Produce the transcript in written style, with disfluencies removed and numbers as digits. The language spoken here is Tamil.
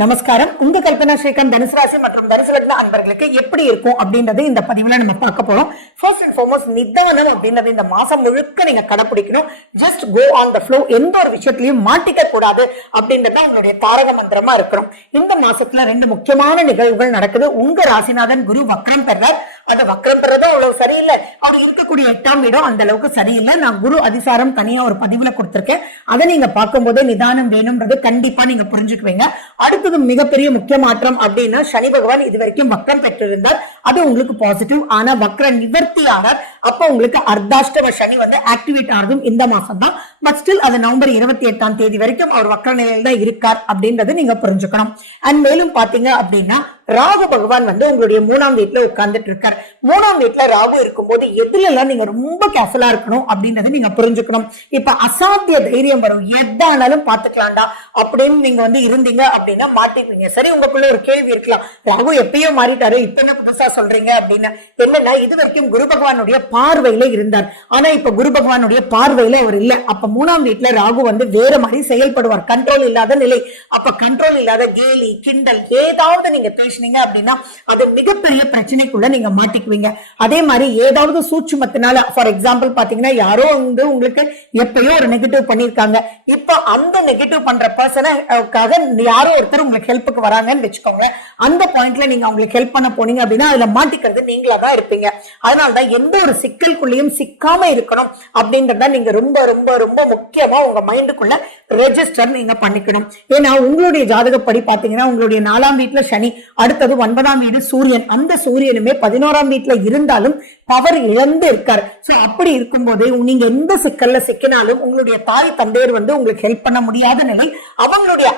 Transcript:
நமஸ்காரம். உங்க கல்பனா ஸ்ரீகாந்த் தனுசு ராசி மற்றும் தனுசு லக்ன அன்பர்களுக்கு எப்படி இருக்கும் அப்படின்றது இந்த பதிவுல நம்ம பார்க்க போறோம். ஃபர்ஸ்ட் அண்ட் ஃபார்மோஸ்ட் நிதானம் அப்படின்றது இந்த மாசம் முழுக்க நீங்க கடைபிடிக்கணும். Just go on the flow, எந்த ஒரு விஷயத்திலையும் மாட்டிக்க கூடாது அப்படின்றத உங்களுடைய தாரக மந்திரமா இருக்கணும். இந்த மாசத்துல ரெண்டு முக்கியமான நிகழ்வுகள் நடக்குது. உங்க ராசிநாதன் குரு வக்ரம் பெறார். அந்த வக்ரம் பெறதும் அவ்வளவு சரியில்லை, அவர் இருக்கக்கூடிய 8ஆம் இடம் அந்த அளவுக்கு சரியில்லை. நான் குரு அதிசாரம் தனியா ஒரு பதிவுல கொடுத்திருக்கேன். அதை நீங்க பார்க்கும்போது நிதானம் வேணும்ன்றது கண்டிப்பா நீங்க புரிஞ்சுக்குவீங்க. அடுத்தது மிகப்பெரிய முக்கிய மாற்றம் அப்படின்னா சனி பகவான் இது வரைக்கும் வக்ரம் பெற்றிருந்தார், அது உங்களுக்கு பாசிட்டிவ். ஆனா வக்ர நிவர்த்தி ஆனார், அப்ப உங்களுக்கு அர்த்தாஷ்டம சனி வந்து ஆக்டிவேட் ஆறதும் இந்த மாசம் தான். பட் ஸ்டில் அது நவம்பர் 28ஆம் தேதி வரைக்கும் அவர் வக்ர நிலையில தான் இருக்கார் அப்படின்றது நீங்க புரிஞ்சுக்கணும். அண்ட் மேலும் பாத்தீங்க அப்படின்னா ராகு பகவான் வந்து உங்களுடைய 3ஆம் வீட்டுல உட்கார்ந்துட்டு இருக்கார். 3ஆம் வீட்டுல ராகு இருக்கும்போது எதுல எல்லாம் நீங்க ரொம்ப கேர்ஃபுல்லா இருக்கணும் அப்படின்றத நீங்க புரிஞ்சுக்கணும். இப்ப அசாத்திய தைரியம் வரும், எதானாலும் பாத்துக்கலாம்டா அப்படின்னு நீங்க வந்து இருந்தீங்க அப்படின்னா மாட்டிப்பீங்க. சரி, உங்களுக்குள்ள ஒரு கேள்வி இருக்கலாம், ராகு எப்பயோ மாறிட்டாரு, இப்ப என்ன புதுசா சொல்றீங்க அப்படின்னு. என்னன்னா, இது வரைக்கும் குரு பகவானுடைய பார்வையில இருந்தார், ஆனா இப்ப குரு பகவானுடைய பார்வையில அவர் இல்ல. அப்ப 3ஆம் வீட்டுல ராகு வந்து வேற மாதிரி செயல்படுவார், கண்ட்ரோல் இல்லாத நிலை. அப்ப கண்ட்ரோல் இல்லாத கேலி கிண்டல் ஏதாவது நீங்க பேசினீங்க அப்படின்னா அது மிகப்பெரிய பிரச்சனைக்குள்ள நீங்க மாட்டிக்குவீங்க. அதே மாதிரி ஏதாவது சூட்சுமத்தினால, ஃபார் எக்ஸாம்பிள் பாத்தீங்கன்னா யாரோ வந்து உங்களுக்கு எப்பயோ ஒரு நெகட்டிவ் பண்ணிருக்காங்க, இப்ப அந்த நெகட்டிவ் பண்ற பர்சனுக்காக யாரோ ஒருத்தர் உங்களுக்கு ஹெல்ப்புக்கு வராங்கன்னு வச்சுக்கோங்க. அந்த பாயிண்ட்ல நீங்க அவங்களுக்கு ஹெல்ப் பண்ண போனீங்க அப்படின்னா அதுல மாட்டிக்கிறது நீங்களா தான் இருப்பீங்க. அதனாலதான் எந்த ஒரு சிக்கலுக்குள்ளேயும் சிக்காம இருக்கணும் அப்படின்றத நீங்க ரொம்ப ரொம்ப ரொம்ப முக்கியமா உங்க மைண்டுக்குள்ள ரெஜிஸ்டர் நீங்க பண்ணிக்கணும். ஏன்னா உங்களுடைய ஜாதகப்படி பாத்தீங்கன்னா உங்களுடைய 4ஆம் வீட்டுல சனி, அடுத்தது 9ஆம் வீடு சூரியன். அந்த சூரியனுமே 11ஆம் வீட்டுல இருந்தாலும் பவர் இழந்து இருக்காரு. சோ அப்படி இருக்கும்போது நீங்க எந்த சிக்கல்ல சிக்கினாலும் உங்களுடைய தாய் தந்தையர் வந்து உங்களுக்கு ஹெல்ப் பண்ண முடியாத நிலை. அவங்களுடைய